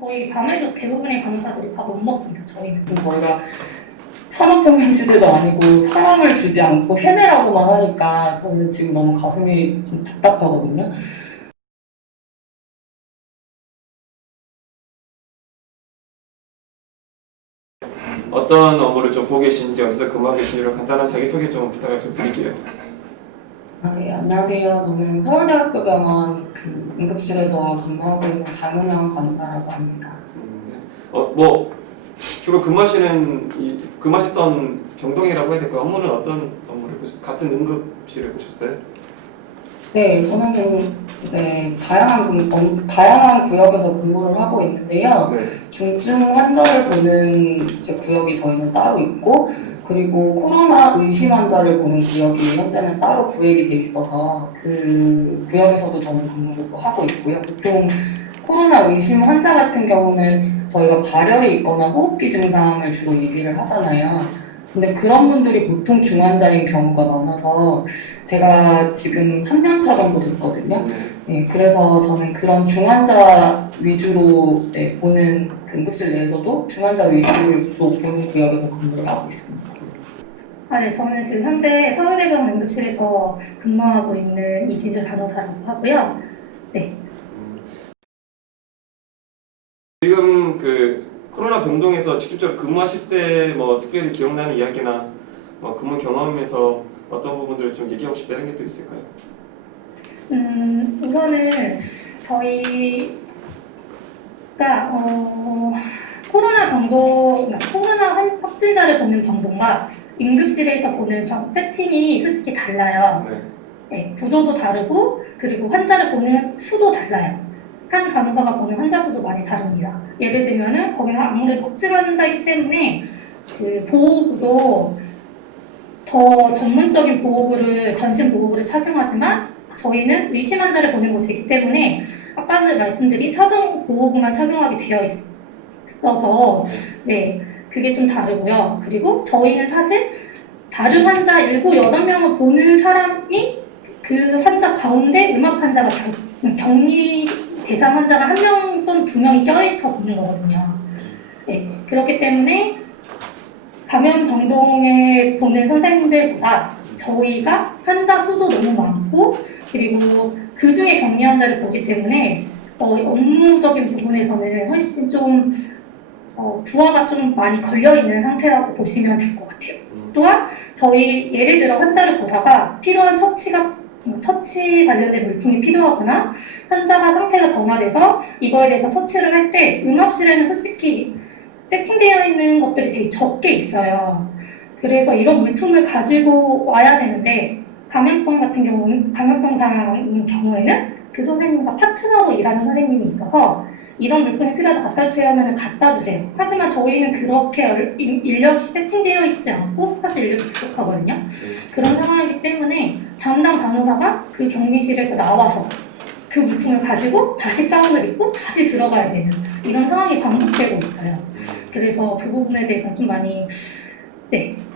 거의 밤에도 대부분의 간호사들이 밥 못 먹습니다. 저희가 산업혁명 시대도 아니고 사람을 주지 않고 해내라고만 하니까 저는 지금 너무 가슴이 지금 답답하거든요. 어떤 업무를 좀 보고 계신지, 어디서 근무하고 계신지를 간단한 자기소개 좀 부탁을 좀 드릴게요. 예, 안녕하세요. 저는 서울대학교 병원 응급실에서 근무하고 있는 장은영 간호사라고 합니다. 뭐 주로 근무하셨던 병동이라고 해야 될까요? 업무는 어떤 업무를 보셨어요? 같은 응급실을 보셨어요? 네, 저는 이제 다양한 구역에서 근무를 하고 있는데요. 네. 중증 환자를 보는 이제 구역이 저희는 따로 있고, 그리고 코로나 의심 환자를 보는 구역이 현재는 따로 구획이 돼 있어서 그 구역에서도 저는 근무를 하고 있고요. 보통 코로나 의심 환자 같은 경우는 저희가 발열이 있거나 호흡기 증상을 주로 얘기를 하잖아요. 근데 그런 분들이 보통 중환자인 경우가 많아서 제가 지금 3년차 정도 됐거든요. 네, 그래서 저는 그런 중환자 위주로 보는 응급실 내에서도 중환자 위주로 보는 구역에서 근무를 하고 있습니다. 네, 저는 지금 현재 서울대병원 응급실에서 근무하고 있는 이진주 간호사라고 하고요. 네. 지금 코로나 병동에서 직접적으로 근무하실 때 뭐 특별히 기억나는 이야기나 뭐 근무 경험에서 어떤 부분들을 좀 얘기하고 싶다는 게 또 있을까요? 우선은 저희가 코로나 확진자를 보는 병동과 응급실에서 보는 세팅이 솔직히 달라요. 네, 구조도 다르고 그리고 환자를 보는 수도 달라요. 한 간호사가 보는 환자 수도 많이 다릅니다. 예를 들면은 거기는 아무래도 확진 환자이기 때문에 그 보호구도 더 전문적인 보호구를 전신 보호구를 착용하지만 저희는 의심 환자를 보는 곳이기 때문에 아까도 말씀드린 사정 보호구만 착용하게 되어 있어서 네, 그게 좀 다르고요. 그리고 저희는 사실 다른 환자 7, 8명을 보는 사람이 그 환자 가운데 음압 환자가 격리 대상 환자가 1명 또는 2명이 껴있어 보는 거거든요. 네, 그렇기 때문에 감염 병동에 보는 선생님들보다 저희가 환자 수도 너무 많고 그리고 그 중에 격리 환자를 보기 때문에 업무적인 부분에서는 훨씬 좀 부하가 좀 많이 걸려있는 상태라고 보시면 될 것 같아요. 또한 저희 예를 들어 환자를 보다가 필요한 처치 관련된 물품이 필요하거나 환자가 상태가 변화돼서 이거에 대해서 처치를 할 때 응압실에는 솔직히 세팅되어 있는 것들이 되게 적게 있어요. 그래서 이런 물품을 가지고 와야 되는데 감염병상인 경우에는 그 선생님과 파트너로 일하는 선생님이 있어서 이런 물품이 필요하다 갖다 주세요 하면 갖다 주세요. 하지만 저희는 그렇게 인력이 세팅되어 있지 않고 사실 인력이 부족하거든요. 그런 상황이기 때문에 담당 간호사가 그 격리실에서 나와서 그 물품을 가지고 다시 가운을 입고 다시 들어가야 되는 이런 상황이 반복되고 있어요. 그래서 그 부분에 대해서 좀 많이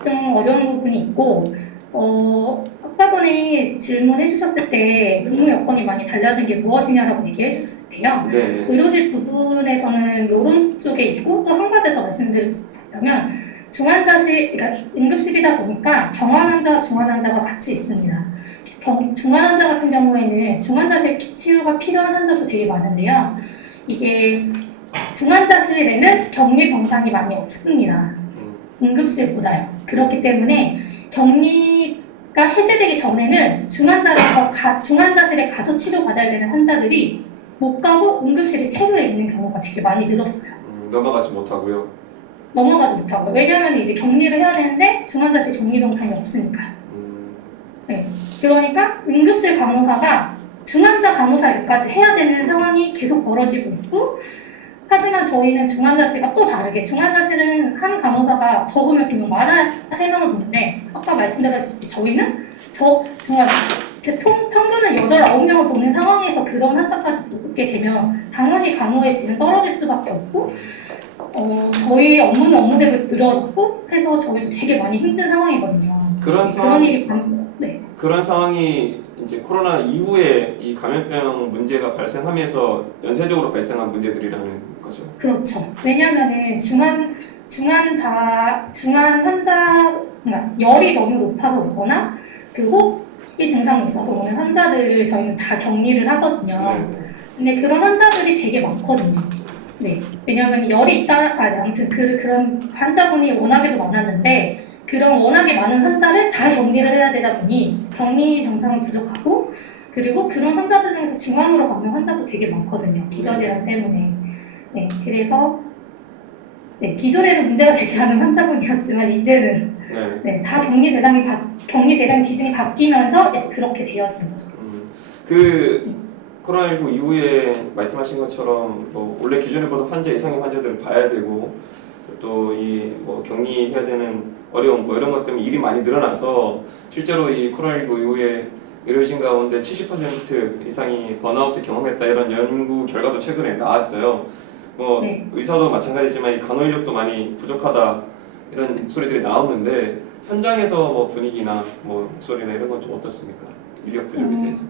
좀 어려운 부분이 있고 아까 전에 질문해 주셨을 때 근무 여건이 많이 달라진 게 무엇이냐라고 얘기해 주셨을 때요. 네. 의료진 부분에서는 이런 쪽에 있고 또 한 가지 더 말씀드리자면 중환자실, 그러니까 응급실이다 보니까 경환 환자와 중환 환자가 같이 있습니다. 중환 환자 같은 경우에는 중환자실 치료가 필요한 환자도 되게 많은데요. 이게 중환자실에는 격리 병상이 많이 없습니다. 응급실보다요. 그렇기 때문에 격리가 해제되기 전에는 중환자실에 가서 치료받아야 되는 환자들이 못 가고 응급실에 체류해 있는 경우가 되게 많이 늘었어요. 넘어가지 못하고요. 왜냐하면 이제 격리를 해야 되는데 중환자실 격리 병상이 없으니까요. 네. 그러니까 응급실 간호사가 중환자 간호사 일까지 해야 되는 상황이 계속 벌어지고 있고 하지만 저희는 중환자실과 또 다르게 중환자실은 한 간호사가 적으면 기면 많아야 3명을 보는데 아까 말씀드렸듯이 저희는 정말 평균은 8, 9명을 보는 상황에서 그런 환자까지 보게 되면 당연히 간호의 질은 떨어질 수밖에 없고 저희 업무는 업무대로 늘어났고 해서 저희도 되게 많이 힘든 상황이거든요. 그런 상황이 이제 코로나 이후에 이 감염병 문제가 발생하면서 연쇄적으로 발생한 문제들이라는 거죠. 그렇죠. 왜냐하면 중한 환자, 그러니까 열이 너무 높아서 오거나 그 호흡기 증상이 있어서 오는 환자들을 저희는 다 격리를 하거든요. 네. 근데 그런 환자들이 되게 많거든요. 네. 왜냐하면 열이 있다, 아무튼 그런 환자분이 워낙에도 많았는데 그런 워낙에 많은 환자를 다 격리를 해야 되다 보니 격리 병상은 부족하고 그리고 그런 환자들 중에서 중환으로 가는 환자도 되게 많거든요. 기저질환 때문에. 네. 그래서 네, 기존에는 문제가 되지 않은 환자분이었지만 이제는 네, 다 격리 대상 기준이 바뀌면서 이제 그렇게 되어지는 거죠. 그 코로나19 이후에 말씀하신 것처럼 뭐 원래 기존에 보던 환자 이상의 환자들을 봐야 되고 또 이 뭐 격리해야 되는 어려움 뭐 이런 것 때문에 일이 많이 늘어나서 실제로 이 코로나19 이후에 의료진 가운데 70% 이상이 번아웃을 경험했다 이런 연구 결과도 최근에 나왔어요. 뭐 네. 의사도 마찬가지지만 이 간호 인력도 많이 부족하다 이런 소리들이 나오는데 현장에서 뭐 분위기나 뭐 소리나 이런 건 좀 어떻습니까? 인력 부족에 대해서.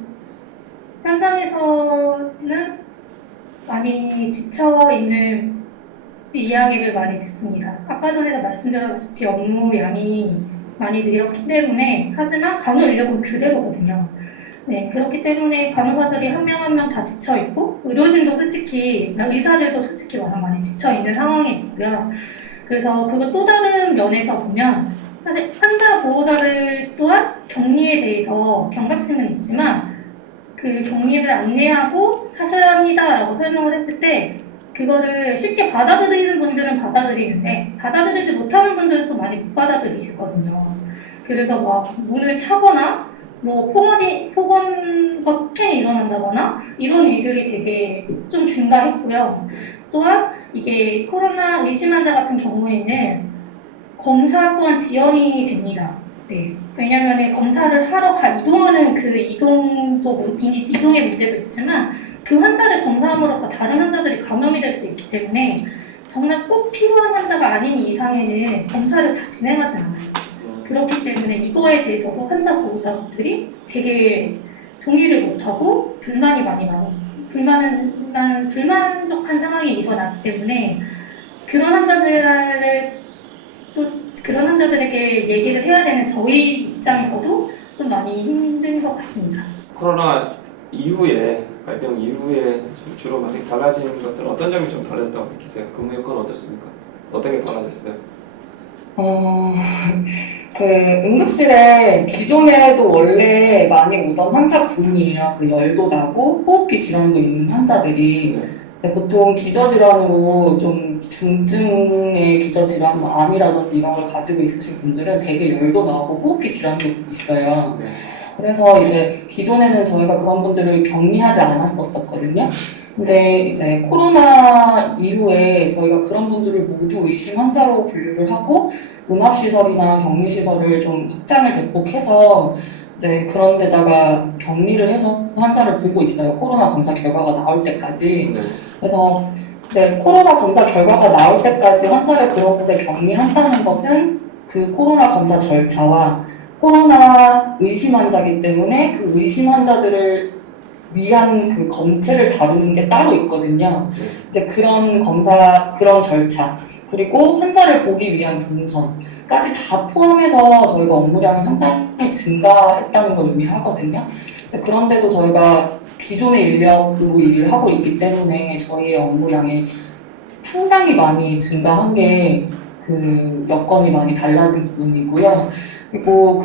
현장에서는 많이 지쳐있는 이야기를 많이 듣습니다. 아까 전에도 말씀드렸다시피 업무 양이 많이 늘었기 때문에 하지만 간호 인력은 그대로거든요. 네, 그렇기 때문에 간호사들이 한 명 한 명 다 지쳐있고 의료진도 솔직히, 의사들도 솔직히 많이 지쳐있는 상황이고요. 그래서 그거 또 다른 면에서 보면 사실 환자 보호자들 또한 격리에 대해서 경각심은 있지만 그 격리를 안내하고 하셔야 합니다라고 설명을 했을 때 그거를 쉽게 받아들이는 분들은 받아들이는데 받아들이지 못하는 분들은 또 많이 못 받아들이시거든요. 그래서 막 문을 차거나 뭐 폭언 같게 일어난다거나 이런 일들이 되게 좀 증가했고요. 또한 이게 코로나 의심 환자 같은 경우에는 검사 또한 지연이 됩니다. 네. 왜냐하면 검사를 하러 이동하는 그 이동의 문제도 있지만 그 환자를 검사함으로써 다른 환자들이 감염이 될 수 있기 때문에 정말 꼭 필요한 환자가 아닌 이상에는 검사를 다 진행하지 않아요. 그렇기 때문에 이거에 대해서도 환자 보호자들이 되게 동의를 못하고 불만이 많이 나와서 불만족한 상황이 일어나기 때문에 그런 환자들에게 얘기를 해야 되는 저희 입장에서도 좀 많이 힘든 것 같습니다. 코로나 이후에 발병 이후에 좀 주로 많이 달라진 것들은 어떤 점이 좀 달라졌다고 느끼세요? 근무 여건 어떻습니까? 어떤 게 달라졌어요? 그 응급실에 기존에도 원래 많이 오던 환자군이에요. 그 열도 나고 호흡기 질환도 있는 환자들이 근데 보통 기저질환으로 좀 중증의 기저질환, 뭐 암이라든지 이런 걸 가지고 있으신 분들은 되게 열도 나고 호흡기 질환도 있어요. 그래서 이제 기존에는 저희가 그런 분들을 격리하지 않았었거든요. 근데 이제 코로나 이후에 저희가 그런 분들을 모두 의심 환자로 분류를 하고 음압시설이나 격리시설을 좀 확장을 대폭해서 이제 그런 데다가 격리를 해서 환자를 보고 있어요. 코로나 검사 결과가 나올 때까지. 그래서 이제 코로나 검사 결과가 나올 때까지 환자를 그런 곳에 격리한다는 것은 그 코로나 검사 절차와 코로나 의심 환자이기 때문에 그 의심 환자들을 위한 그 검체를 다루는 게 따로 있거든요. 이제 그런 검사, 그런 절차, 그리고 환자를 보기 위한 동선까지 다 포함해서 저희가 업무량이 상당히 증가했다는 걸 의미하거든요. 이제 그런데도 저희가 기존의 인력으로 일을 하고 있기 때문에 저희의 업무량이 상당히 많이 증가한 게 그 여건이 많이 달라진 부분이고요. 그리고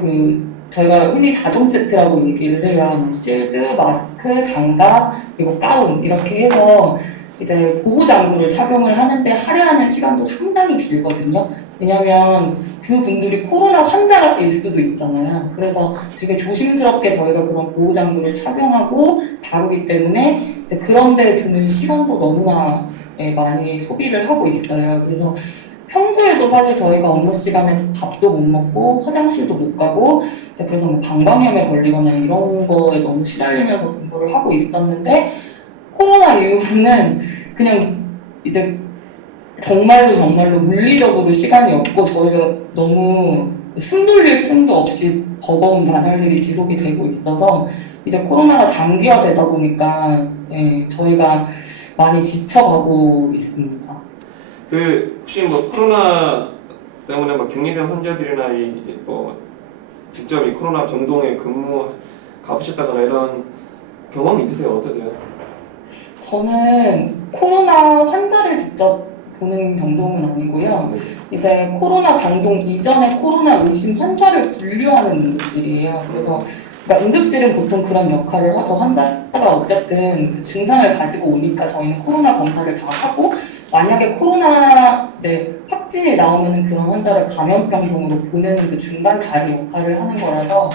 저희가 흔히 4종 세트라고 얘기를 해요. 뭐 실드, 마스크, 장갑, 그리고 가운 이렇게 해서 이제 보호 장구를 착용을 하는데 할애하는 시간도 상당히 길거든요. 왜냐하면 그 분들이 코로나 환자가 될 수도 있잖아요. 그래서 되게 조심스럽게 저희가 그런 보호 장구를 착용하고 다루기 때문에 이제 그런 데 드는 시간도 너무나 많이 소비를 하고 있어요. 그래서 평소에도 사실 저희가 업무 시간에 밥도 못 먹고 화장실도 못 가고 이제 그래서 뭐 방광염에 걸리거나 이런 거에 너무 시달리면서 근무를 하고 있었는데 코로나 이후로는 그냥 이제 정말로 물리적으로 시간이 없고 저희가 너무 숨 돌릴 틈도 없이 버거운 단혈일이 지속이 되고 있어서 이제 코로나가 장기화되다 보니까 예, 저희가 많이 지쳐가고 있습니다. 그 혹시 뭐 코로나 때문에 뭐 격리된 환자들이나 뭐 직접 이 코로나 병동에 근무 가보셨다거나 이런 경험 있으세요? 어떠세요? 저는 코로나 환자를 직접 보는 병동은 아니고요. 네. 이제 코로나 병동 이전에 코로나 의심 환자를 분류하는 응급실이에요. 그래서 그러니까 응급실은 보통 그런 역할을 하죠. 환자가 어쨌든 그 증상을 가지고 오니까 저희는 코로나 검사를 다 하고 만약에 코로나 이제 확진이 나오면은 그런 환자를 감염병동으로 보내는 그 중간 다리 역할을 하는 거라서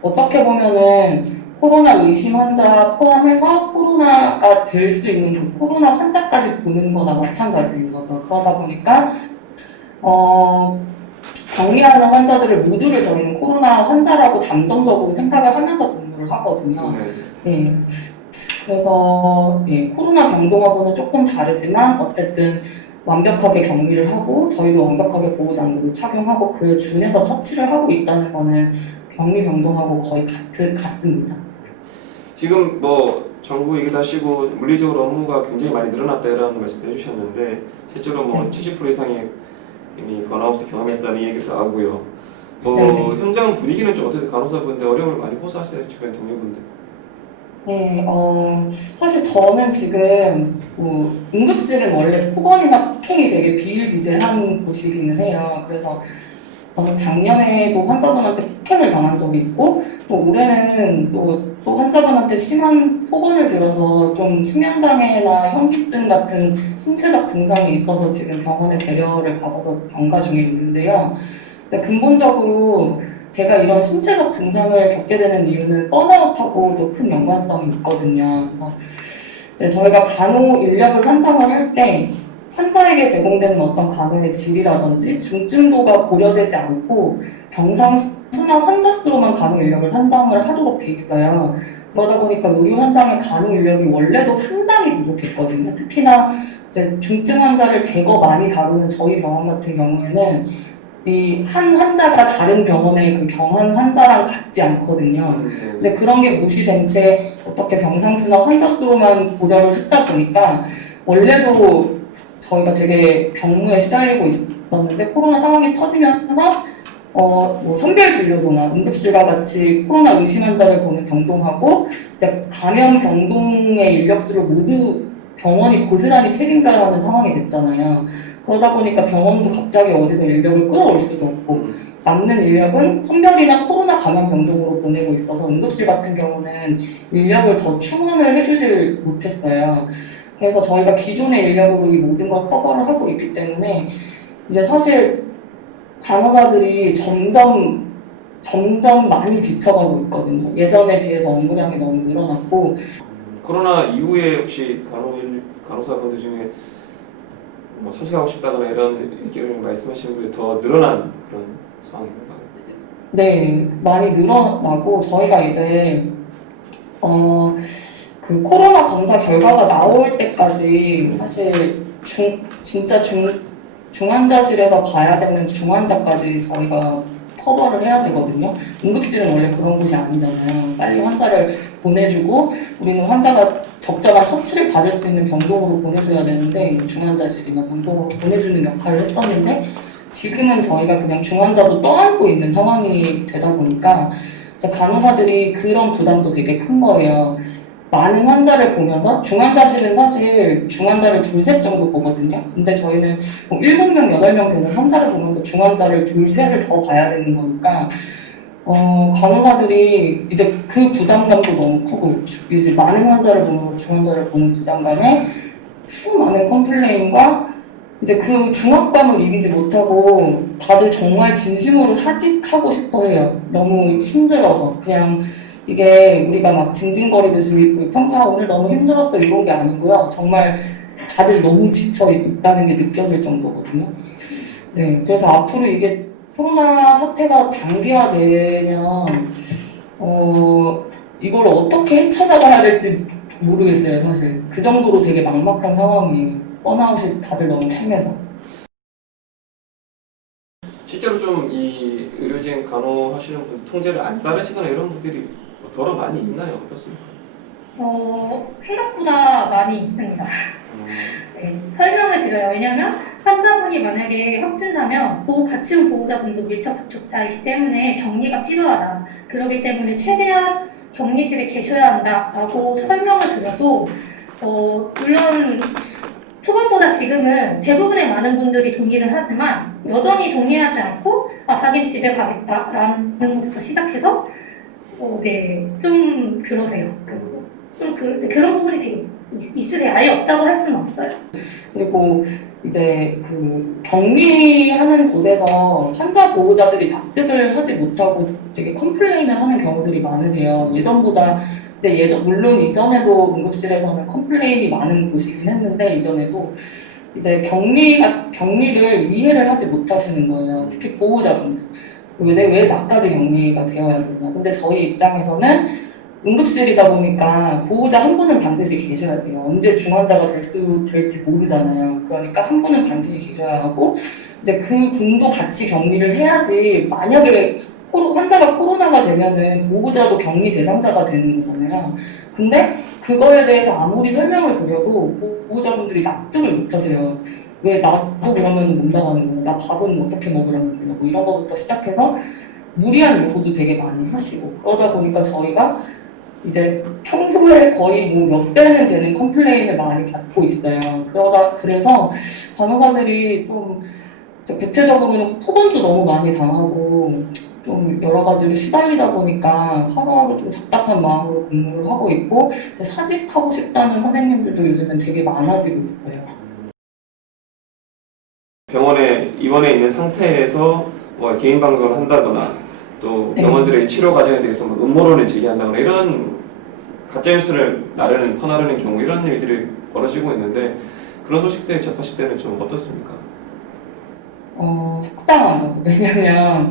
어떻게 보면은 코로나 의심 환자 포함해서 코로나가 될 수 있는 그 코로나 환자까지 보는 거나 마찬가지인 거죠. 그러다 보니까 격리하는 환자들을 모두를 저희는 코로나 환자라고 잠정적으로 생각을 하면서 근무를 하거든요. 네. 그래서 예, 코로나 병동하고는 조금 다르지만 어쨌든 완벽하게 격리를 하고 저희도 완벽하게 보호장구를 착용하고 그 준에서 처치를 하고 있다는 거는 격리 병동하고 거의 같습니다. 지금 뭐 정부 얘기도 하시고 물리적으로 업무가 굉장히 많이 늘어났다 이런 말씀을 해주셨는데 실제로 뭐 70% 이상이 이미 번아웃을 경험했다는 얘기도 하고요. 뭐 현장 분위기는 좀 어떠세요? 간호사분들 어려움을 많이 호소하세요? 주변 동료분들? 네, 사실 저는 지금 뭐 응급실은 원래 폭언이나 폭행이 되게 비일비재한 곳이기는 해요. 그래서 저는 작년에도 환자분한테 폭행을 당한 적이 있고 또 올해는 또 환자분한테 심한 폭언을 들어서 좀 수면장애나 현기증 같은 신체적 증상이 있어서 지금 병원에 데려를 받아서 병가 중에 있는데요. 이제 근본적으로 제가 이런 신체적 증상을 겪게 되는 이유는 번아웃하고도 큰 연관성이 있거든요. 그래서 이제 저희가 간호 인력을 선정을 할 때 환자에게 제공되는 어떤 간호의 질이라든지 중증도가 고려되지 않고 병상 수나 환자 수로만 간호 인력을 선정을 하도록 돼 있어요. 그러다 보니까 의료 현장의 간호 인력이 원래도 상당히 부족했거든요. 특히나 이제 중증 환자를 대거 많이 다루는 저희 병원 같은 경우에는 이 한 환자가 다른 병원의 그 경한 환자랑 같지 않거든요. 근데 그런 게 무시된 채 어떻게 병상 수나 환자 수로만 고려를 했다 보니까 원래도 저희가 되게 경무에 시달리고 있었는데 코로나 상황이 터지면서 뭐 선별 진료소나 응급실과 같이 코로나 의심 환자를 보는 병동하고 이제 감염 병동의 인력수를 모두 병원이 고스란히 책임져야 하는 상황이 됐잖아요. 그러다 보니까 병원도 갑자기 어디서 인력을 끌어올 수도 없고 남는 인력은 선별이나 코로나 감염 병동으로 보내고 있어서 응급실 같은 경우는 인력을 더 충원을 해주질 못했어요. 그래서 저희가 기존의 인력으로 이 모든 걸 커버를 하고 있기 때문에 이제 사실 간호사들이 점점 많이 지쳐가고 있거든요. 예전에 비해서 업무량이 너무 늘어났고 코로나 이후에 혹시 간호사분들 중에 뭐 사직하고 싶다거나 이런 의견을 말씀하시는 분이 더 늘어난 그런 상황인가요? 네, 많이 늘어나고 저희가 이제 그 코로나 검사 결과가 나올 때까지 사실 진짜 중환자실에서 봐야 되는 중환자까지 저희가 커버를 해야 되거든요. 응급실은 원래 그런 곳이 아니잖아요. 빨리 환자를 보내주고 우리는 환자가 적절한 처치를 받을 수 있는 병동으로 보내줘야 되는데 중환자실이나 병동으로 보내주는 역할을 했었는데 지금은 저희가 그냥 중환자도 떠안고 있는 상황이 되다 보니까 간호사들이 그런 부담도 되게 큰 거예요. 많은 환자를 보면서 중환자실은 사실 중환자를 둘셋 정도 보거든요. 근데 저희는 뭐 7명, 8명 되는 환자를 보면서 중환자를 둘셋을 더 봐야 되는 거니까 간호사들이 이제 그 부담감도 너무 크고 이제 많은 환자를 보면서 중환자를 보는 부담감에 수많은 컴플레인과 이제 그 중압감을 이기지 못하고 다들 정말 진심으로 사직하고 싶어 해요. 너무 힘들어서 그냥 이게 우리가 막 징징거리듯이 평소에 오늘 너무 힘들었어 이런 게 아니고요. 정말 다들 너무 지쳐 있다는 게 느껴질 정도거든요. 네, 그래서 앞으로 이게 코로나 사태가 장기화되면 이걸 어떻게 헤쳐나가야 될지 모르겠어요, 사실. 그 정도로 되게 막막한 상황이에요. 번아웃이 다들 너무 심해서. 실제로 좀 이 의료진 간호하시는 분 통제를 안 따르시거나 이런 분들이 덜어 많이 있나요? 어떻습니까? 생각보다 많이 있습니다. 네, 설명을 드려요. 왜냐하면 환자분이 만약에 확진자면 같이 온 보호자분도 밀접 접촉자이기 때문에 격리가 필요하다. 그렇기 때문에 최대한 격리실에 계셔야 한다라고 설명을 드려도 물론 초반보다 지금은 대부분의 많은 분들이 동의를 하지만 여전히 동의하지 않고 자긴 집에 가겠다라는 것부터 시작해서 네, 좀 그러세요. 좀 그런 부분이 되게 있으세요. 아예 없다고 할 수는 없어요. 그리고 이제 그 격리하는 곳에서 환자 보호자들이 납득을 하지 못하고 되게 컴플레인을 하는 경우들이 많으세요. 예전보다 물론 이전에도 응급실에서는 컴플레인이 많은 곳이긴 했는데 이전에도 이제 격리를 이해를 하지 못하시는 거예요. 특히 보호자분들. 왜 나까지 격리가 되어야 되나. 근데 저희 입장에서는 응급실이다 보니까 보호자 한 분은 반드시 계셔야 돼요. 언제 중환자가 될지 모르잖아요. 그러니까 한 분은 반드시 계셔야 하고, 이제 그 분도 같이 격리를 해야지, 만약에 환자가 코로나가 되면은 보호자도 격리 대상자가 되는 거잖아요. 근데 그거에 대해서 아무리 설명을 드려도 보호자분들이 납득을 못 하세요. 왜 나도 그러면 못 나가는 거야? 나 밥은 어떻게 먹으라는 거야? 뭐 이런 거부터 시작해서 무리한 요구도 되게 많이 하시고, 그러다 보니까 저희가 이제 평소에 거의 뭐 몇 배는 되는 컴플레인을 많이 받고 있어요. 그래서 간호사들이 좀 구체적으로는 폭언도 너무 많이 당하고 좀 여러 가지로 시달리다 보니까 하루하루 좀 답답한 마음으로 근무를 하고 있고, 사직하고 싶다는 선생님들도 요즘엔 되게 많아지고 있어요. 병원에 입원해 있는 상태에서 뭐 개인 방송을 한다거나 또 네. 병원들의 치료 과정에 대해서 뭐 음모론을 제기한다거나 이런 가짜뉴스를 퍼나르는 경우 이런 일들이 벌어지고 있는데 그런 소식들 접하실 때는 좀 어떻습니까? 속상하죠. 왜냐면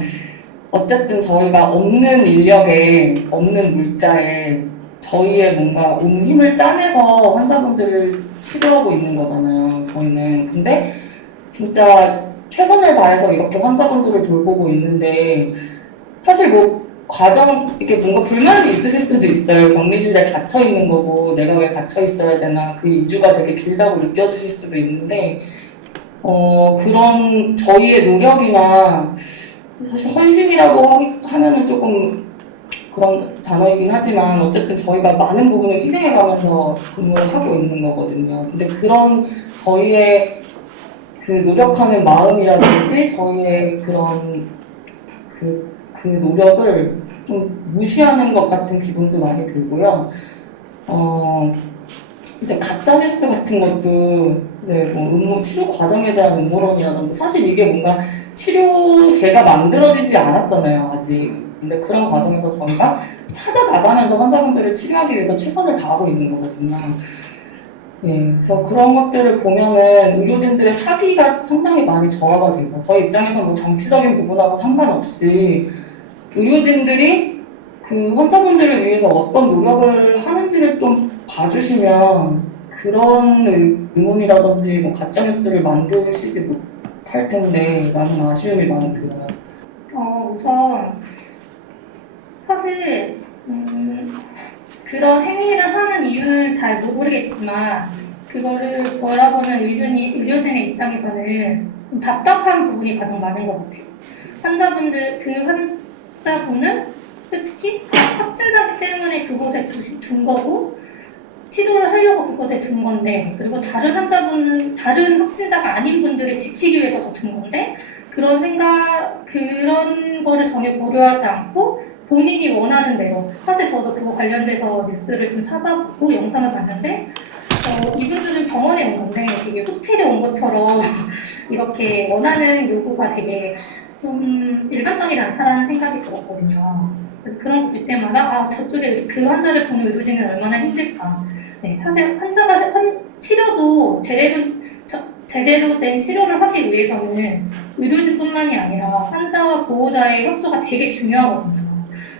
어쨌든 저희가 없는 인력에 없는 물자에 저희의 뭔가 온 힘을 짜내서 환자분들을 치료하고 있는 거잖아요. 저희는. 근데 진짜 최선을 다해서 이렇게 환자분들을 돌보고 있는데 사실 이렇게 뭔가 불만이 있으실 수도 있어요. 격리실에 갇혀 있는 거고 내가 왜 갇혀 있어야 되나, 그 2주가 되게 길다고 느껴지실 수도 있는데 그런 저희의 노력이나 사실 헌신이라고 하면은 조금 그런 단어이긴 하지만 어쨌든 저희가 많은 부분을 희생해가면서 근무를 하고 있는 거거든요. 근데 그런 저희의 그 노력하는 마음이라든지 저희의 그런 그 노력을 좀 무시하는 것 같은 기분도 많이 들고요. 이제 가짜뉴스 같은 것도 이제 뭐 치료 과정에 대한 음모론이라든지 사실 이게 뭔가 치료제가 만들어지지 않았잖아요, 아직. 근데 그런 과정에서 저희가 찾아나가면서 환자분들을 치료하기 위해서 최선을 다하고 있는 거거든요. 예, 그래서 그런 것들을 보면은 의료진들의 사기가 상당히 많이 저하가 되죠. 저희 입장에서 뭐 정치적인 부분하고 상관없이 의료진들이 그 환자분들을 위해서 어떤 노력을 하는지를 좀 봐주시면 그런 의문이라든지 뭐 가짜뉴스를 만드시지 못할 텐데 라는 아쉬움이 많이 들어요. 우선 사실 그런 행위를 하는 이유는 잘 모르겠지만 그거를 바라보는 의료진의 입장에서는 좀 답답한 부분이 가장 많은 것 같아요. 환자분은 솔직히 확진자기 때문에 그곳에 둔 거고 치료를 하려고 그곳에 둔 건데, 그리고 다른 확진자가 아닌 분들을 지키기 위해서 둔 건데 그런 거를 전혀 고려하지 않고 본인이 원하는 대로, 사실 저도 그거 관련돼서 뉴스를 좀 찾아보고 영상을 봤는데 이분들은 병원에 온 건데 되게 호텔에 온 것처럼 이렇게 원하는 요구가 되게 좀 일반적이지 않다라는 생각이 들었거든요. 그래서 그런 거 볼 때마다 저쪽에 그 환자를 보는 의료진은 얼마나 힘들까. 네, 사실 치료도 제대로 된 치료를 하기 위해서는 의료진뿐만이 아니라 환자와 보호자의 협조가 되게 중요하거든요.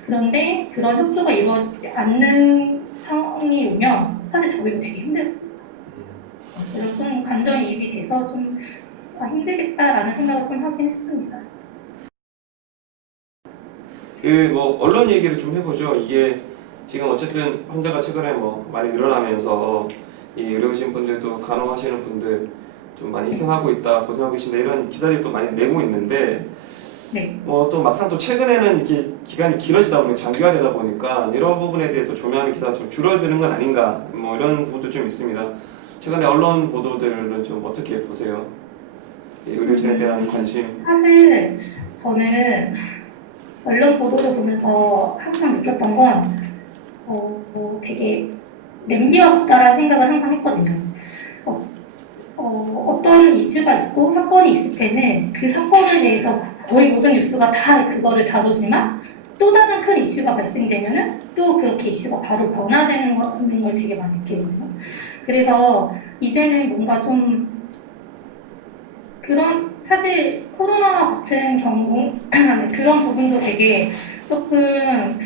그런데 그런 협조가 이루어지지 않는 상황이 오면 사실 저희도 되게 힘들어요. 그래서 좀 감정이입이 돼서 좀 힘들겠다라는 생각을 좀 하긴 했습니다. 뭐 언론 얘기를 좀 해보죠. 이게 지금 어쨌든 환자가 최근에 뭐 많이 늘어나면서 이 의료진 분들도 간호하시는 분들 좀 많이 희생하고 있다, 고생하고 계신다 이런 기사들이 또 많이 내고 있는데 네. 뭐 또 막상 또 최근에는 이렇게 기간이 길어지다 보니까 장기화되다 보니까 이런 부분에 대해 또 조명하는 기사가 좀 줄어드는 건 아닌가 뭐 이런 부분도 좀 있습니다. 최근에 언론 보도들은 좀 어떻게 보세요? 이 의료진에 대한 관심. 사실 저는 언론 보도를 보면서 항상 느꼈던 건 되게 냄비와 같다라는 생각을 항상 했거든요. 어떤 이슈가 있고 사건이 있을 때는 그 사건에 대해서 거의 모든 뉴스가 다 그거를 다루지만 또 다른 큰 이슈가 발생되면은 또 그렇게 이슈가 바로 변화되는 걸 되게 많이 느끼거든요. 그래서 이제는 뭔가 좀 그런 사실 코로나 같은 경우 그런 부분도 되게 조금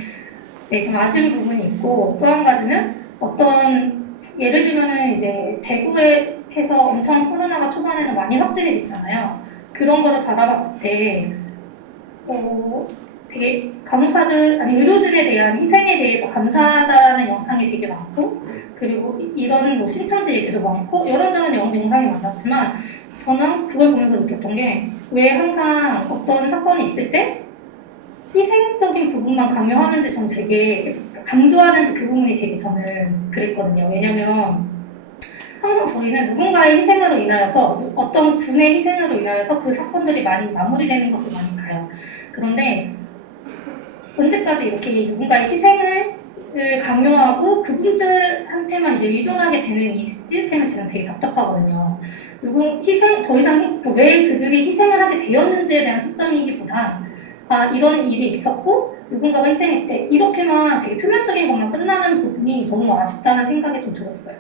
좀 아쉬운 부분이 있고 또 한 가지는 어떤 예를 들면은 이제 대구에서 엄청 코로나가 초반에는 많이 확진이 됐잖아요. 그런 거를 바라봤을 때 되게 간호사들 아니 의료진에 대한 희생에 대해서 감사하다는 영상이 되게 많고 그리고 이런 뭐 신천지 얘기도 많고 여러저런 영상이 많았지만 저는 그걸 보면서 느꼈던 게 왜 항상 어떤 사건이 있을 때 희생적인 부분만 강요하는지 전 되게 강조하는지 그 부분이 되게 저는 그랬거든요. 왜냐면 항상 저희는 누군가의 희생으로 인하여서 어떤 군의 희생으로 인하여서 그 사건들이 많이 마무리되는 것을 많이 봐요. 그런데 언제까지 이렇게 누군가의 희생을 강요하고 그분들한테만 이제 의존하게 되는 이 시스템이 저는 되게 답답하거든요. 더 이상 왜 그들이 희생을 하게 되었는지에 대한 초점이기보다 이런 일이 있었고 누군가가 희생했대 이렇게만 되게 표면적인 것만 끝나는 부분이 너무 아쉽다는 생각이 좀 들었어요.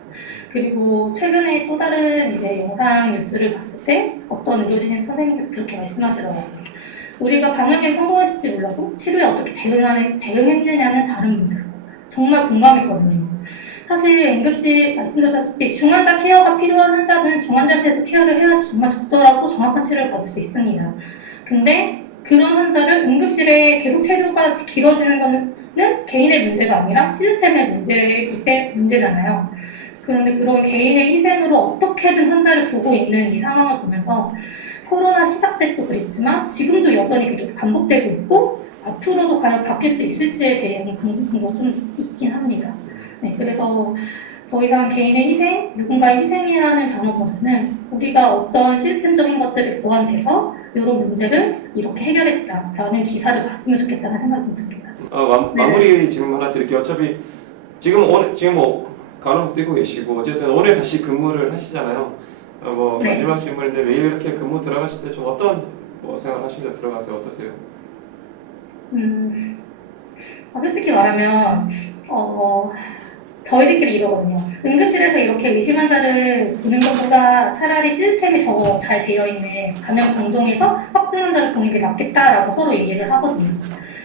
그리고 최근에 또 다른 이제 영상 뉴스를 봤을 때 어떤 의료진 선생님께서 그렇게 말씀하시더라고요. 우리가 방역에 성공했을지 몰라도 치료에 어떻게 대응했느냐는 다른 문제고 정말 공감했거든요. 사실 응급실 말씀드렸다시피 중환자 케어가 필요한 환자는 중환자실에서 케어를 해야지 정말 적절하고 정확한 치료를 받을 수 있습니다. 근데 그런 환자를 응급실에 계속 체류가 길어지는 거는 개인의 문제가 아니라 시스템의 문제잖아요. 그런데 그런 개인의 희생으로 어떻게든 환자를 보고 있는 이 상황을 보면서 코로나 시작 때도 그랬지만 지금도 여전히 그렇게 반복되고 있고 앞으로도 과연 바뀔 수 있을지에 대한 궁금증도 좀 있긴 합니다. 네, 그래서 더 이상 개인의 희생, 누군가의 희생이라는 단어보다는 우리가 어떤 시스템적인 것들이 보완돼서 이런 문제를 이렇게 해결했다라는 기사를 봤으면 좋겠다는 생각이 좀 듭니다. 마무리 질문 하나 드릴게요. 어차피 지금 뭐 간호부 뛰고 계시고 어쨌든 올해 다시 근무를 하시잖아요. 네. 마지막 질문인데 매일 이렇게 근무 들어가실 때 좀 어떤 생각하시면서 들어가세요? 어떠세요? 솔직히 말하면 저희들끼리 이러거든요. 응급실에서 이렇게 의심 환자를 보는 것보다 차라리 시스템이 더 잘 되어 있는 감염 병동에서 확진 환자를 보는 게 낫겠다라고 서로 얘기를 하거든요.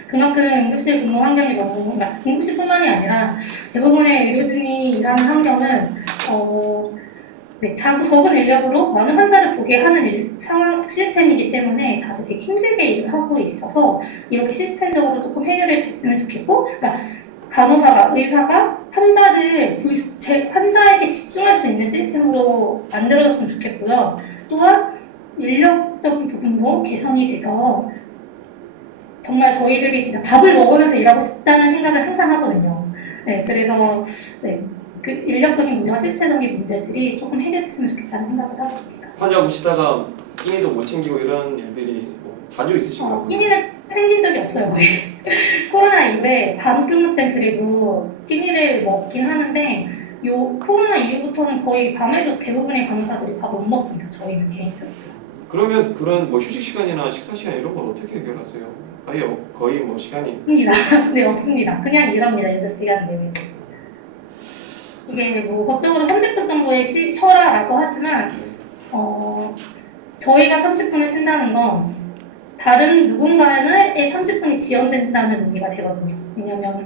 그만큼 응급실 근무 환경이 너무, 응급실뿐만이 아니라 대부분의 의료진이 일하는 환경은 적은 인력으로 많은 환자를 보게 하는 상황 시스템이기 때문에 다들 되게 힘들게 일을 하고 있어서 이렇게 시스템적으로 조금 해결이 됐으면 좋겠고, 그러니까 간호사가, 의사가 환자에게 집중할 수 있는 시스템으로 만들어졌으면 좋겠고요. 또한 인력적인 부분도 개선이 돼서 정말 저희들이 진짜 밥을 먹으면서 일하고 싶다는 생각을 항상 하거든요. 네, 그래서 그 인력적인 문제와 시스템적인 문제들이 조금 해결됐으면 좋겠다는 생각을 하고 있습니다. 환자 보시다가 끼니도 못 챙기고 이런 일들이 자주 있으신가 보네요. 끼니는 생긴 적이 없어요, 거의. 코로나 이후에 밤 근무 때 그래도 끼니를 먹긴 하는데 코로나 이후부터는 거의 밤에도 대부분의 간호사들이 밥 못 먹습니다. 저희는 개인적으로. 그러면 그런 휴식 시간이나 식사 시간 이런 건 어떻게 해결하세요? 아예 거의 시간이 없습니다. 네, 없습니다. 그냥 일합니다. 8시간 내내. 이게 법적으로 30분 정도의 쉬어라라고 하지만 저희가 30분을 쉰다는 건 다른 누군가의 30분이 지연된다는 의미가 되거든요. 왜냐하면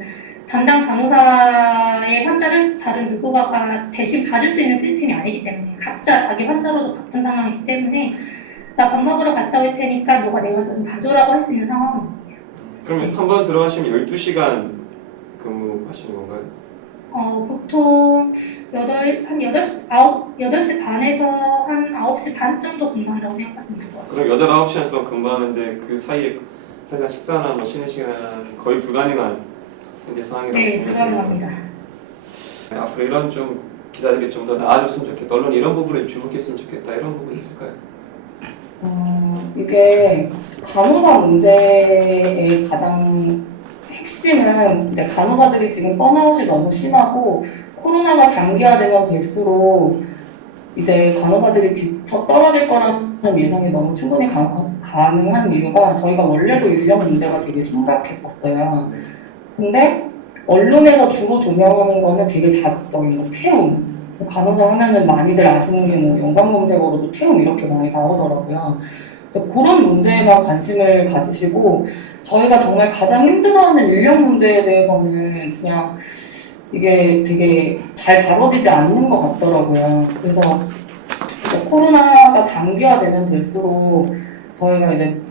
담당 간호사의 환자를 다른 누군가가 대신 봐줄 수 있는 시스템이 아니기 때문에 각자 자기 환자로도 바쁜 상황이기 때문에 나 밥 먹으러 갔다 올 테니까 너가 내 환자 좀 봐줘라고 할 수 있는 상황은 없네요. 그러면 한 번 들어가시면 12시간 근무하시는 하시는 건가요? 보통 한 8시 반에서 한 9시 반 정도 근무한다고 생각하시면 될 것 같아요. 그럼 8, 9시간 동안 근무하는데 그 사이에 사실상 식사나 뭐 쉬는 시간 거의 불가능한 현재 상황이라고 네, 보면 불가능합니다. 되겠네요. 앞으로 이런 좀 기사들이 좀 더 나아졌으면 좋겠다. 언론이 이런 부분에 주목했으면 좋겠다. 이런 부분이 있을까요? 이게 간호사 문제의 가장 핵심은 이제 간호사들이 지금 번아웃이 너무 심하고 코로나가 장기화되면 될수록 이제 간호사들이 지쳐 떨어질 거라는 예상이 너무 충분히 가능한 이유가 저희가 원래도 인력 문제가 되게 심각했었어요. 근데 언론에서 주로 조명하는 거는 되게 자극적인 거, 폐움. 간호사 하면은 많이들 아시는 게 뭐 연관검색어로도 폐움 이렇게 많이 나오더라고요. 그래서 그런 문제에만 관심을 가지시고 저희가 정말 가장 힘들어하는 인력 문제에 대해서는 그냥 이게 되게 잘 다뤄지지 않는 것 같더라고요. 그래서 코로나가 장기화되면 될수록 저희가 이제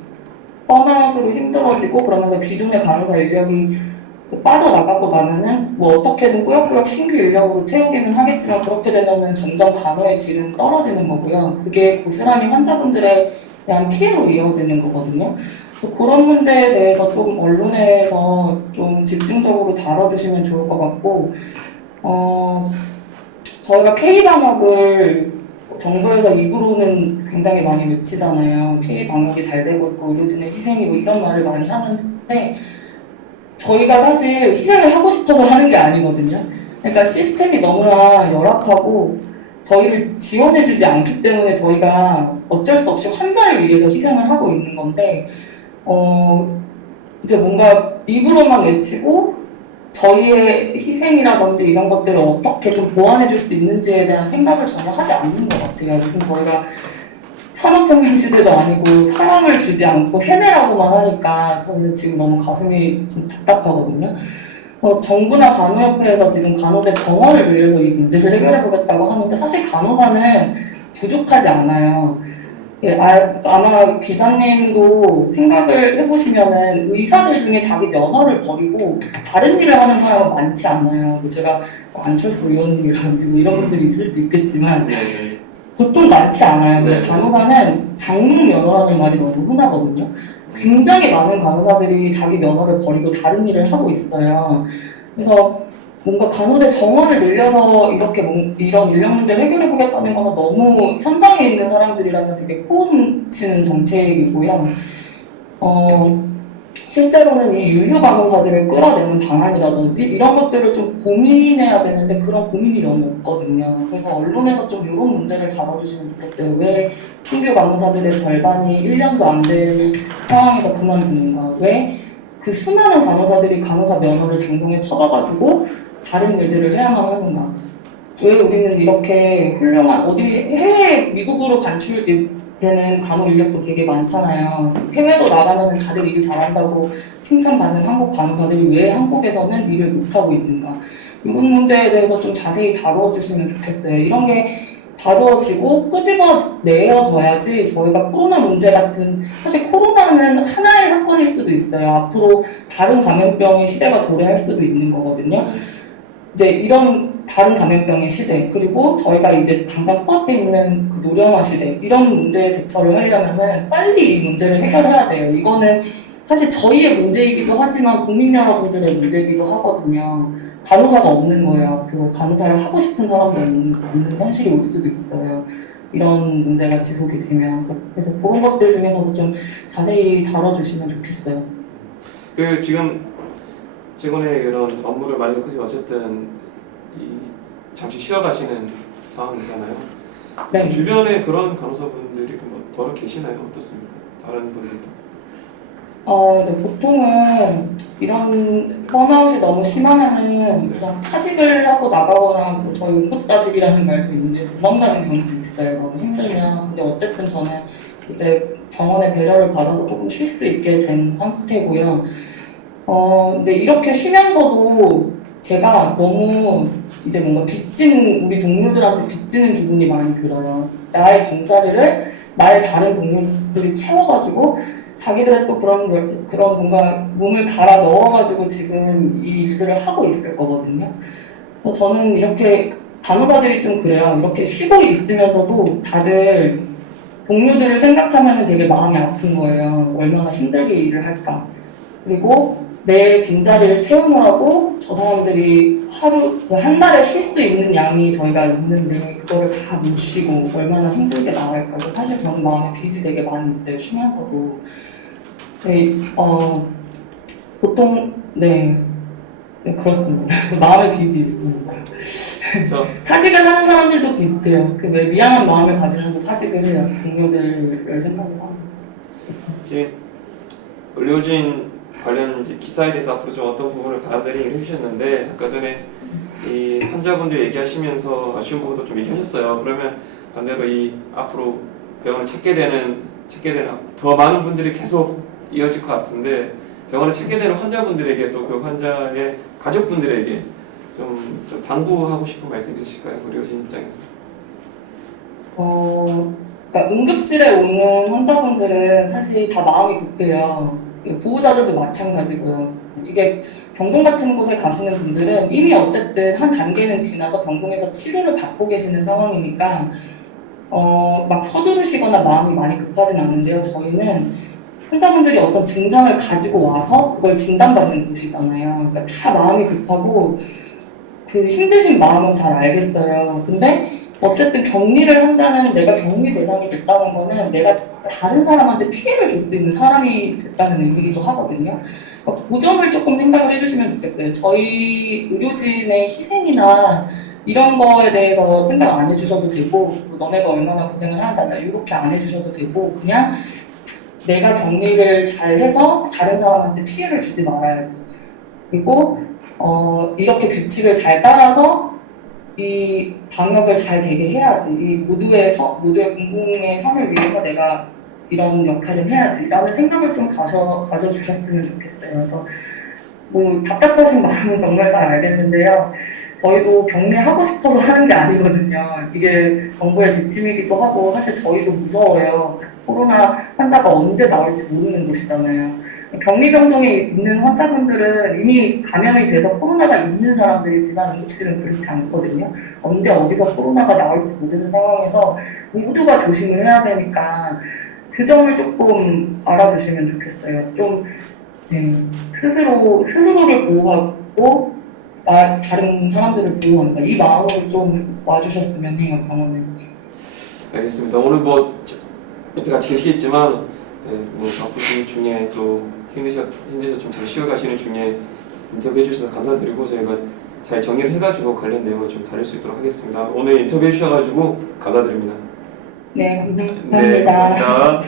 번아웃으로 힘들어지고 그러면서 기존의 간호사 인력이 이제 빠져나가고 나면은 뭐 어떻게든 꾸역꾸역 신규 인력으로 채우기는 하겠지만 그렇게 되면은 점점 간호의 질은 떨어지는 거고요. 그게 고스란히 환자분들에 대한 피해로 이어지는 거거든요. 그래서 그런 문제에 대해서 좀 언론에서 좀 집중적으로 다뤄주시면 좋을 것 같고, 저희가 K방역을 정부에서 입으로는 굉장히 많이 외치잖아요. K방역이 잘 되고 있고 의료진의 희생이 뭐 이런 말을 많이 하는데 저희가 사실 희생을 하고 싶어서 하는 게 아니거든요. 그러니까 시스템이 너무나 열악하고 저희를 지원해주지 않기 때문에 저희가 어쩔 수 없이 환자를 위해서 희생을 하고 있는 건데 이제 뭔가 입으로만 외치고 저희의 희생이라든지 이런 것들을 어떻게 좀 보완해줄 수 있는지에 대한 생각을 전혀 하지 않는 것 같아요. 무슨 저희가 산업혁명 시대도 아니고 사람을 주지 않고 해내라고만 하니까 저는 지금 너무 가슴이 지금 답답하거든요. 정부나 간호협회에서 지금 간호대 정원을 늘려서 이 문제를 해결해보겠다고 하는데 사실 간호사는 부족하지 않아요. 예, 아마 기자님도 생각을 해보시면은 의사들 중에 자기 면허를 버리고 다른 일을 하는 사람은 많지 않아요. 뭐 제가 안철수 의원님이라든지 뭐 이런 분들이 있을 수 있겠지만 보통 많지 않아요. 근데 간호사는 장롱 면허라는 말이 너무 흔하거든요. 굉장히 많은 간호사들이 자기 면허를 버리고 다른 일을 하고 있어요. 그래서 뭔가 간호대 정원을 늘려서 이렇게 이런 인력 문제를 해결해 보겠다는 건 너무 현장에 있는 사람들이라면 되게 코웃음 치는 정책이고요. 실제로는 이 유휴 간호사들을 끌어내는 방안이라든지 이런 것들을 좀 고민해야 되는데 그런 고민이 너무 없거든요. 그래서 언론에서 좀 이런 문제를 다뤄주시면 좋겠어요. 왜 신규 간호사들의 절반이 1년도 안 된 상황에서 그만두는가? 왜 그 수많은 간호사들이 간호사 면허를 장롱에 쳐가지고 다른 일들을 해야만 하는가? 왜 우리는 이렇게 훌륭한 어디 해외 미국으로 간출되는 간호 인력도 되게 많잖아요. 해외로 나가면 다들 일 잘한다고 칭찬받는 한국 간호사들이 왜 한국에서는 일을 못하고 있는가? 이런 문제에 대해서 좀 자세히 다뤄주시면 좋겠어요. 이런 게 다뤄지고 끄집어내어져야지 저희가 코로나 문제 같은 사실 코로나는 하나의 사건일 수도 있어요. 앞으로 다른 감염병의 시대가 도래할 수도 있는 거거든요. 이제 이런 다른 감염병의 시대 그리고 저희가 이제 당장 코앞에 있는 그 노령화 시대 이런 문제에 대처를 하려면은 빨리 이 문제를 해결해야 돼요. 이거는 사실 저희의 문제이기도 하지만 국민 여러분들의 문제이기도 하거든요. 간호사가 없는 거예요. 앞으로 간호사를 하고 싶은 사람도 없는 현실이 올 수도 있어요. 이런 문제가 지속이 되면 그래서 그런 것들 중에서도 좀 자세히 다뤄주시면 좋겠어요. 그 지금 최근에 이런 업무를 많이 하고 어쨌든 잠시 쉬어가시는 상황이잖아요. 네. 주변에 그런 간호사분들이 더 계시나요? 어떻습니까? 다른 분들도? 이제 보통은 이런 번아웃이 너무 심하면은 그냥 사직을 하고 나가거나 뭐 저희 응급사직이라는 말도 있는데 도망가는 경우도 있어요. 너무 힘들면. 근데 어쨌든 저는 이제 병원의 배려를 받아서 조금 쉴 수 있게 된 상태고요. 근데 이렇게 쉬면서도 제가 너무 이제 뭔가 우리 동료들한테 빚지는 기분이 많이 들어요. 나의 빈자리를 나의 다른 동료들이 채워가지고 자기들은 또 그런 뭔가 몸을 갈아 넣어가지고 지금 이 일들을 하고 있을 거거든요. 저는 이렇게 간호사들이 좀 그래요. 이렇게 쉬고 있으면서도 다들 동료들을 생각하면 되게 마음이 아픈 거예요. 얼마나 힘들게 일을 할까. 그리고 내 빈자리를 채우느라고 저 사람들이 한 달에 쉴 수 있는 양이 저희가 있는데 그거를 다 못 쉬고 얼마나 힘들게 나갈까. 사실 저는 마음에 빚이 되게 많이 있어요. 쉬면서도. 네, 보통 네 그렇습니다. 마음에 빚이 있습니다. 사직을 하는 사람들도 비슷해요. 그 왜 미안한 마음을 가지면서 사직을 해요. 동료들을 생각하고. 이제 의료진 관련 이제 기사에 대해서 앞으로 좀 어떤 부분을 받아들이기를 해주셨는데 아까 전에 이 환자분들 얘기하시면서 아쉬운 부분도 좀 얘기하셨어요. 그러면 반대로 이 앞으로 병원을 찾게 되는 더 많은 분들이 계속 이어질 것 같은데 병원을 찾게 되는 환자분들에게 또 그 환자의 가족분들에게 좀 당부하고 싶은 말씀 있으실까요? 의료진 입장에서. 그러니까 응급실에 오는 환자분들은 사실 다 마음이 급해요. 보호자들도 마찬가지고요. 이게 병동 같은 곳에 가시는 분들은 이미 어쨌든 한 단계는 지나서 병동에서 치료를 받고 계시는 상황이니까 막 서두르시거나 마음이 많이 급하진 않는데요. 저희는 환자분들이 어떤 증상을 가지고 와서 그걸 진단받는 곳이잖아요. 그러니까 다 마음이 급하고 그 힘드신 마음은 잘 알겠어요. 근데 어쨌든 격리를 한다는 내가 격리 대상이 됐다는 거는 내가 다른 사람한테 피해를 줄 수 있는 사람이 됐다는 의미이기도 하거든요. 그 점을 조금 생각을 해주시면 좋겠어요. 저희 의료진의 희생이나 이런 거에 대해서 생각 안 해주셔도 되고 너네가 얼마나 고생을 하잖아 이렇게 안 해주셔도 되고 그냥 내가 격리를 잘 해서 다른 사람한테 피해를 주지 말아야지. 그리고 이렇게 규칙을 잘 따라서 이 방역을 잘 되게 해야지. 이 모두의 공공의 선을 위해서 내가 이런 역할을 해야지. 라는 생각을 좀 가져주셨으면 좋겠어요. 그래서 뭐 답답하신 마음은 정말 잘 알겠는데요. 저희도 격리하고 싶어서 하는 게 아니거든요. 이게 정부의 지침이기도 하고 사실 저희도 무서워요. 코로나 환자가 언제 나올지 모르는 곳이잖아요. 격리병동에 있는 환자분들은 이미 감염이 돼서 코로나가 있는 사람들이지만 응급실은 그렇지 않거든요. 언제 어디서 코로나가 나올지 모르는 상황에서 모두가 조심을 해야 되니까 그 점을 조금 알아주시면 좋겠어요. 좀 스스로를 보호하고 다른 사람들을 보호한다. 이 마음으로 좀 와주셨으면 해요, 병원에. 알겠습니다. 오늘 뭐 옆에 같이 계시겠지만 뭐 바쁘신 중에 또 힘내서 좀 잘 쉬어가시는 중에 인터뷰해 주셔서 감사드리고 저희가 잘 정리를 해가지고 관련 내용을 좀 다룰 수 있도록 하겠습니다. 오늘 인터뷰해 주셔가지고 감사드립니다. 네, 감사합니다. 네, 감사합니다.